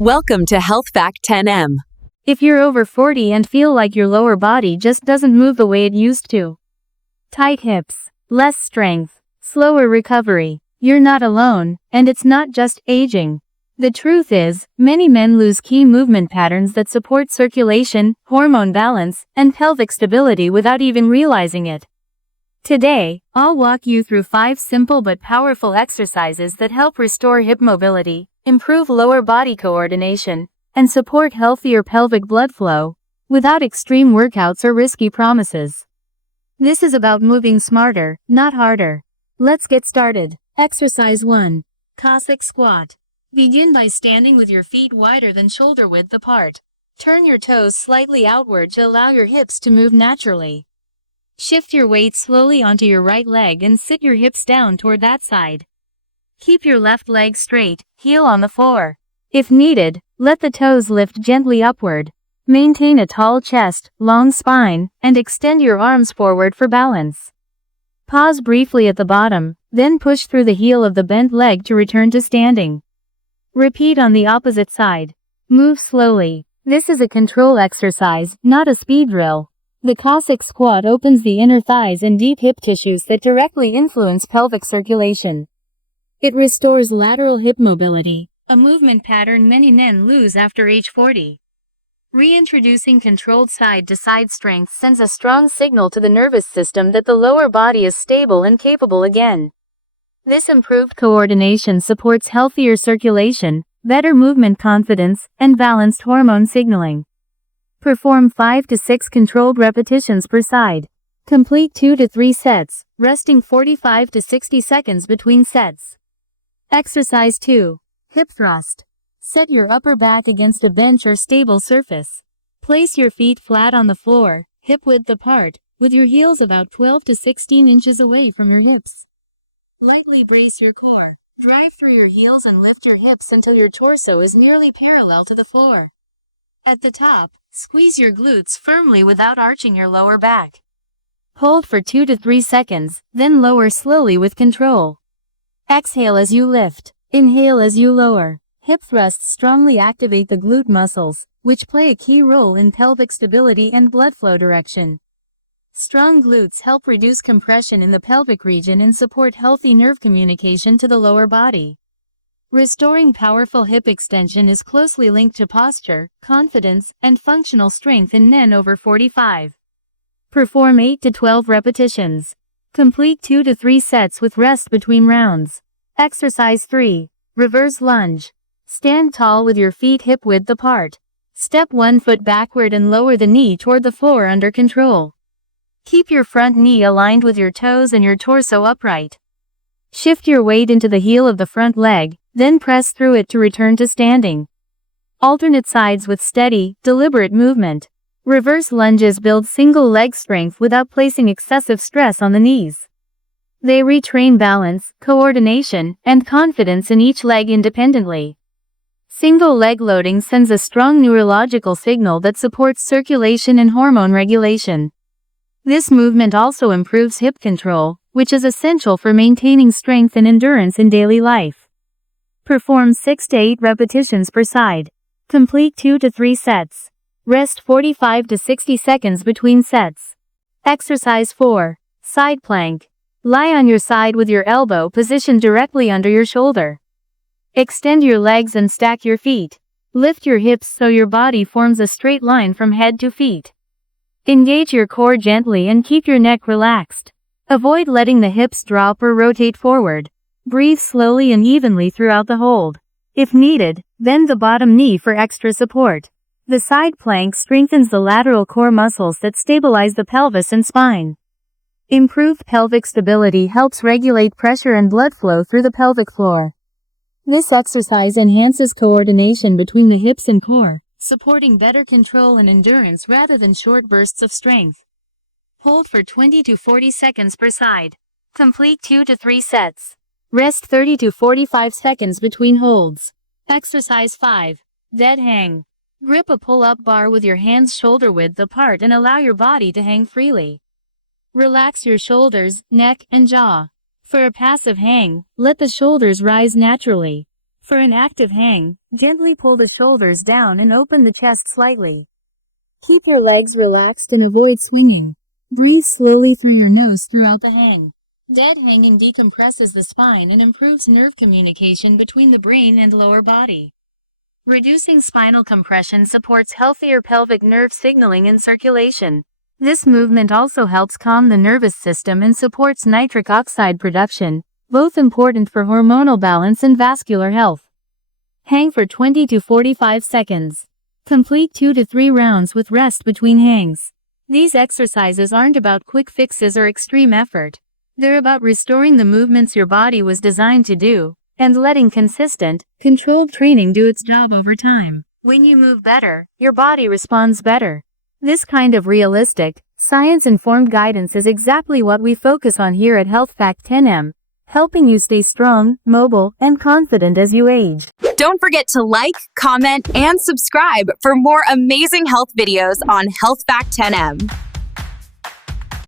Welcome to Health Fact 10M. If you're over 40 and feel like your lower body just doesn't move the way it used to. Tight hips, less strength, slower recovery. You're not alone, and it's not just aging. The truth is, many men lose key movement patterns that support circulation, hormone balance, and pelvic stability without even realizing it. Today, I'll walk you through 5 simple but powerful exercises that help restore hip mobility, improve lower body coordination, and support healthier pelvic blood flow, without extreme workouts or risky promises. This is about moving smarter, not harder. Let's get started. Exercise 1. Cossack squat. Begin by standing with your feet wider than shoulder width apart. Turn your toes slightly outward to allow your hips to move naturally. Shift your weight slowly onto your right leg and sit your hips down toward that side. Keep your left leg straight, heel on the floor. If needed, let the toes lift gently upward. Maintain a tall chest, long spine, and extend your arms forward for balance. Pause briefly at the bottom, then push through the heel of the bent leg to return to standing. Repeat on the opposite side. Move slowly. This is a control exercise, not a speed drill. The Cossack squat opens the inner thighs and deep hip tissues that directly influence pelvic circulation. It restores lateral hip mobility, a movement pattern many men lose after age 40. Reintroducing controlled side-to-side strength sends a strong signal to the nervous system that the lower body is stable and capable again. This improved coordination supports healthier circulation, better movement confidence, and balanced hormone signaling. Perform 5 to 6 controlled repetitions per side. Complete 2 to 3 sets, resting 45 to 60 seconds between sets. Exercise 2. Hip thrust. Set your upper back against a bench or stable surface. Place your feet flat on the floor, hip width apart, with your heels about 12 to 16 inches away from your hips. Lightly brace your core. Drive through your heels and lift your hips until your torso is nearly parallel to the floor. At the top, squeeze your glutes firmly without arching your lower back. Hold for 2 to 3 seconds, then lower slowly with control. Exhale as you lift. Inhale as you lower. Hip thrusts strongly activate the glute muscles, which play a key role in pelvic stability and blood flow direction. Strong glutes help reduce compression in the pelvic region and support healthy nerve communication to the lower body. Restoring powerful hip extension is closely linked to posture, confidence, and functional strength in men over 45. Perform 8 to 12 repetitions. Complete 2 to 3 sets with rest between rounds. Exercise 3. Reverse lunge. Stand tall with your feet hip width apart. Step 1 foot backward and lower the knee toward the floor under control. Keep your front knee aligned with your toes and your torso upright. Shift your weight into the heel of the front leg, then press through it to return to standing. Alternate sides with steady, deliberate movement. Reverse lunges build single leg strength without placing excessive stress on the knees. They retrain balance, coordination, and confidence in each leg independently. Single leg loading sends a strong neurological signal that supports circulation and hormone regulation. This movement also improves hip control, which is essential for maintaining strength and endurance in daily life. Perform 6 to 8 repetitions per side. Complete 2 to 3 sets. Rest 45 to 60 seconds between sets. Exercise 4. Side plank. Lie on your side with your elbow positioned directly under your shoulder. Extend your legs and stack your feet. Lift your hips so your body forms a straight line from head to feet. Engage your core gently and keep your neck relaxed. Avoid letting the hips drop or rotate forward. Breathe slowly and evenly throughout the hold. If needed, bend the bottom knee for extra support. The side plank strengthens the lateral core muscles that stabilize the pelvis and spine. Improved pelvic stability helps regulate pressure and blood flow through the pelvic floor. This exercise enhances coordination between the hips and core, supporting better control and endurance rather than short bursts of strength. Hold for 20 to 40 seconds per side. Complete 2 to 3 sets. Rest 30 to 45 seconds between holds. Exercise 5. Dead hang. Grip a pull-up bar with your hands shoulder width apart and allow your body to hang freely. Relax your shoulders, neck, and jaw. For a passive hang, let the shoulders rise naturally. For an active hang, gently pull the shoulders down and open the chest slightly. Keep your legs relaxed and avoid swinging. Breathe slowly through your nose throughout the hang. Dead hanging decompresses the spine and improves nerve communication between the brain and lower body. Reducing spinal compression supports healthier pelvic nerve signaling and circulation. This movement also helps calm the nervous system and supports nitric oxide production, both important for hormonal balance and vascular health. Hang for 20 to 45 seconds. Complete 2 to 3 rounds with rest between hangs. These exercises aren't about quick fixes or extreme effort. They're about restoring the movements your body was designed to do, and letting consistent, controlled training do its job over time. When you move better, your body responds better. This kind of realistic, science-informed guidance is exactly what we focus on here at Health Fact 10M, helping you stay strong, mobile, and confident as you age. Don't forget to like, comment, and subscribe for more amazing health videos on Health Fact 10M.